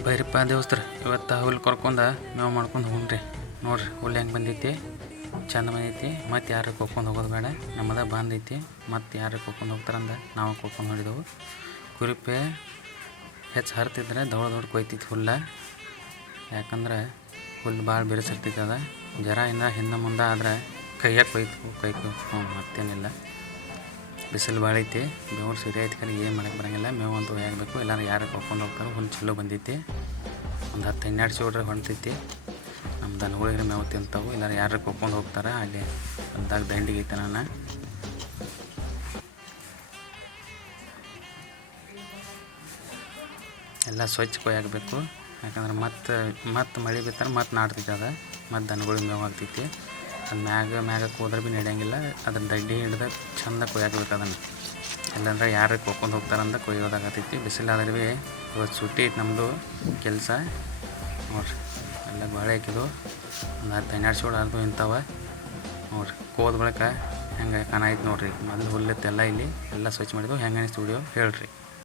ಬೈರಪ್ಪ ದೇವಸ್ತ್ರ ಇವತ್ತು ಹುಲ್ಲು ಕರ್ಕೊಂಡು ಮೇವು ಮಾಡ್ಕೊಂಡು ಹೋಗ್ರಿ. ನೋಡ್ರಿ ಹುಲ್ಲು ಹೆಂಗೆ ಬಂದೈತಿ, ಚಂದ ಬಂದೈತಿ, ಮತ್ತು ಯಾರು ಕೊಕ್ಕೊಂಡು ಹೋಗೋದು ಬೇಡ. ನಮ್ಮದ ಬಂದೈತಿ ಮತ್ತು ಯಾರು ಕೊಕ್ಕೊಂಡು ಹೋಗ್ತಾರಂದ ನಾವು ಕೊಕ್ಕೊಂಡು ಹೊಡಿದೆವು. ಕುರಿಪೆ ಹೆಚ್ಚು ಹರ್ತಿದ್ರೆ ದೌಡ ದೊಡ್ಡ ಕೊಯ್ತಿತ್ತು ಹುಲ್ಲ. ಯಾಕಂದ್ರೆ ಹುಲ್ಲು ಭಾಳ ಬಿರುಸಿರ್ತೈತೆ ಅದ. ಜರ ಇನ್ನ ಹಿಂದೆ ಮುಂದೆ ಆದ್ರೆ ಕೈಯಾಗ ಕೊಯ್ತು ಕೈ ಹ್ಞೂ ಮತ್ತೇನಿಲ್ಲ. ಬಿಸಿಲು ಭಾಳ ಐತಿ. ಬೆವ್ರು ಸರಿ ಐತಿ ಕರೆ ಏನು ಮಾಡಕ್ಕೆ ಬರಂಗಿಲ್ಲ. ಮೇವು ಅಂತ ಆಗಬೇಕು ಎಲ್ಲರೂ ಯಾರು ಕರ್ಕೊಂಡು ಹೋಗ್ತಾರೆ ಒಂದು ಚಲೋ ಬಂದೈತಿ. ಒಂದು ಹತ್ತು ಹನ್ನೆರಡು ಚೋಡ್ರೆ ಹೊಂಟೈತಿ. ನಮ್ಮ ದನಗಳಿಗೆ ಮೇವು ತಿಂತಾವು. ಇಲ್ಲಾರ ಯಾರು ಕರ್ಕೊಂಡು ಹೋಗ್ತಾರೆ, ಅಲ್ಲಿ ಅದಾಗ ದಂಡಿಗೆ ಐತೆ ನಾನು. ಎಲ್ಲ ಸ್ವಚ್ಛ ಕೊಯ್ಯಾಗಬೇಕು ಯಾಕಂದ್ರೆ ಮತ್ತೆ ಮತ್ತೆ ಮಳೆ ಬಿತ್ತಾರೆ ಮತ್ತೆ ನಾಡ್ತೈತೆ ಅದು. ಮತ್ತು ದನಗಳಿಗೆ ಮೇವು ಆಗ್ತೈತಿ. ಅದು ಮ್ಯಾಗ, ಮ್ಯಾಗಕ್ಕೆ ಹೋದ್ರೆ ಭೀ ನಡೆಯಂಗಿಲ್ಲ. ಅದನ್ನು ದಡ್ಡಿ ಹಿಡ್ದು ಚಂದ ಕೊಯ್ಯಾಕಬೇಕು ಅದನ್ನು. ಇಲ್ಲಾಂದ್ರೆ ಯಾರು ಕೊಕ್ಕೊಂಡು ಹೋಗ್ತಾರಂದ್ರೆ ಕೊಯ್ಯೋದಾಗತ್ತೈತಿ ಬಿಸಿಲಾದ್ರೆ ಭೀ ಇವತ್ತು ಸುಟ್ಟಿ ಐತೆ ನಮ್ಮದು ಕೆಲಸ. ನೋಡ್ರಿ, ಎಲ್ಲ ಭಾಳ ಹಾಕಿದ್ದು ಒಂದು ಹತ್ತು ಹನ್ನೆರಡು ಸೋಳು ಅದು ಇಂಥವ. ನೋಡ್ರಿ, ಕೋದ ಬಳಿಕ ಹೆಂಗೆ ಕಾಣಾಯ್ತು ನೋಡ್ರಿ. ಮೊದಲು ಹುಲ್ಲಿತ್ತೆಲ್ಲ ಇಲ್ಲಿ. ಎಲ್ಲ ಸ್ವಚ್ಛ ಮಾಡಿದ್ವು. ಹೆಂಗೆ ಸ್ಟುಡಿಯೋ ಹೇಳ್ರಿ.